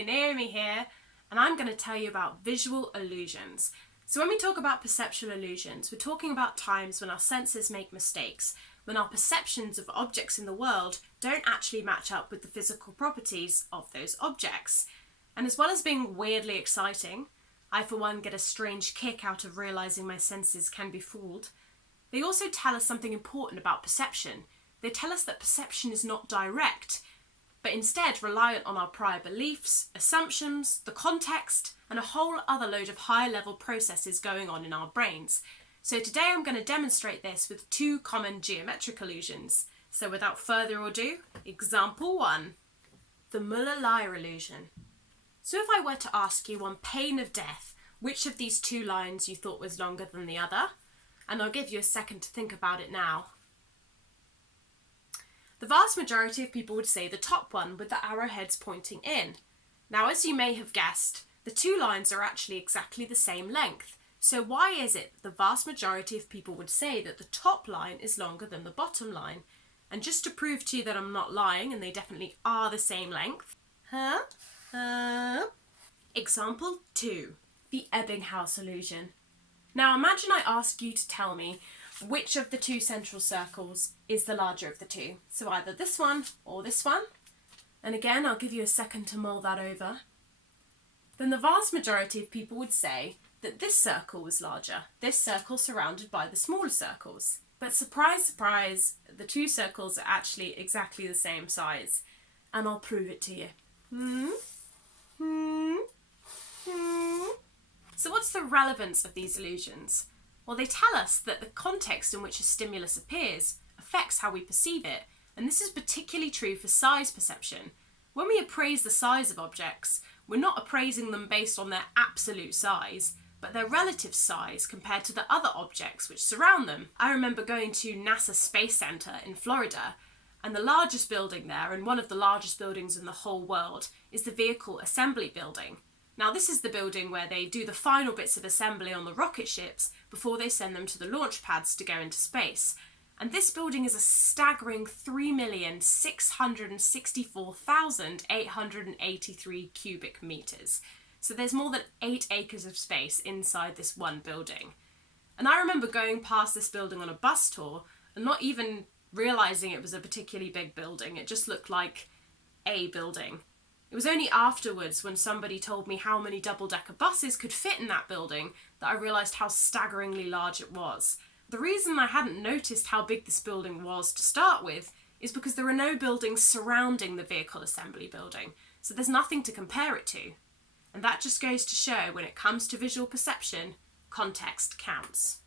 Hi, Naomi here, and I'm going to tell you about visual illusions. So when we talk about perceptual illusions, we're talking about times when our senses make mistakes, when our perceptions of objects in the world don't actually match up with the physical properties of those objects. And as well as being weirdly exciting, I for one get a strange kick out of realising my senses can be fooled. They also tell us something important about perception. They tell us that perception is not direct, but instead reliant on our prior beliefs, assumptions, the context, and a whole other load of higher level processes going on in our brains. So today I'm going to demonstrate this with two common geometric illusions. So without further ado, example 1, the Muller-Lyer illusion. So if I were to ask you on pain of death, which of these two lines you thought was longer than the other, and I'll give you a second to think about it now. The vast majority of people would say the top one with the arrowheads pointing in. Now, as you may have guessed, the two lines are actually exactly the same length. So why is it the vast majority of people would say that the top line is longer than the bottom line? And just to prove to you that I'm not lying and they definitely are the same length. Example 2, the Ebbinghaus illusion. Now imagine I ask you to tell me which of the two central circles is the larger of the two. So either this one or this one. And again, I'll give you a second to mull that over. Then the vast majority of people would say that this circle was larger, this circle surrounded by the smaller circles. But surprise, surprise, the two circles are actually exactly the same size. And I'll prove it to you. So what's the relevance of these illusions? Well, they tell us that the context in which a stimulus appears affects how we perceive it, and this is particularly true for size perception. When we appraise the size of objects, we're not appraising them based on their absolute size, but their relative size compared to the other objects which surround them. I remember going to NASA Space Center in Florida, and the largest building there, and one of the largest buildings in the whole world, is the Vehicle Assembly Building. Now this is the building where they do the final bits of assembly on the rocket ships before they send them to the launch pads to go into space. And this building is a staggering 3,664,883 cubic meters. So there's more than 8 acres of space inside this one building. And I remember going past this building on a bus tour and not even realising it was a particularly big building. It just looked like a building. It was only afterwards, when somebody told me how many double-decker buses could fit in that building, that I realised how staggeringly large it was. The reason I hadn't noticed how big this building was to start with is because there are no buildings surrounding the Vehicle Assembly Building, so there's nothing to compare it to. And that just goes to show, when it comes to visual perception, context counts.